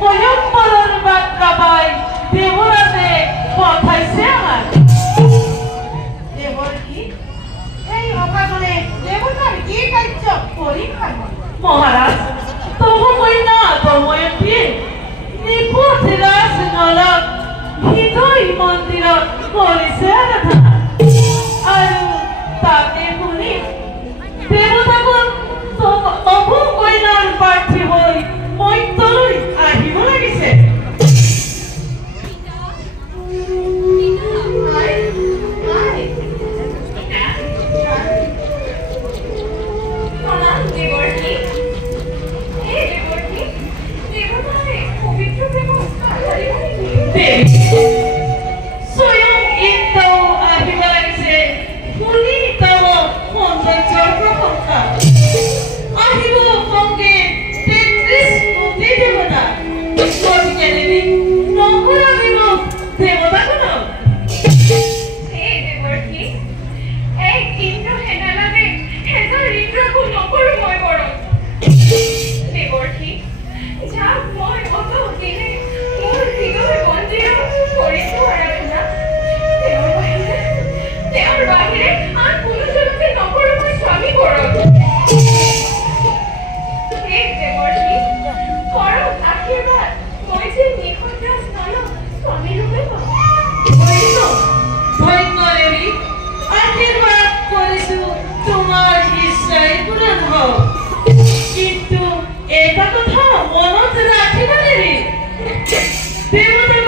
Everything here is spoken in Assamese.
Pojok baru berbagai, timur ada, potai siang. মহাৰাজ তবু কইনা দময়ন্তীয়ে নিপুতি ৰাজ নলক হৃদয় মন্দিৰত কৰিছে আৰাধনা আৰু তাতে শুনি দেৱতাগণ তবু কইনাৰ প্ৰাৰ্থী হৈ মৈত্যলৈ আহিব লাগিছে Soyong ito আহিব লাগিছে শুনি তাও সৌন্দৰ্যৰ প্ৰশংসা আহিব কংগে 33 কোটি দেৱতা গতিকে দেৱী নকৰাবিব দেৱতাগণক এই দেৱৰ্ষী এই ইন্দ্ৰ সেনালাবে হেজাৰ ইন্দ্ৰকো নকৰো মই বৰং দেৱৰ্ষী যাক মই অত দিনে মোৰ হৃদয় মন্দিৰ কৰিছো আৰাধনা তেওঁৰ বাহিৰে আন কোনো জনকে নকৰো মই স্বামী বৰং হে দেৱৰ্ষী কৰক আশীৰ্বাদ মই যে নিখুঁত স্নানক স্বামী ৰূপে পাম ধন্য দেৱী আশীৰ্বাদ কৰিছো তোমাৰ ইচ্ছাই পূৰণ হওক কিন্তু এটা কথা মনত ৰাখিবা দেৱী দেৱতা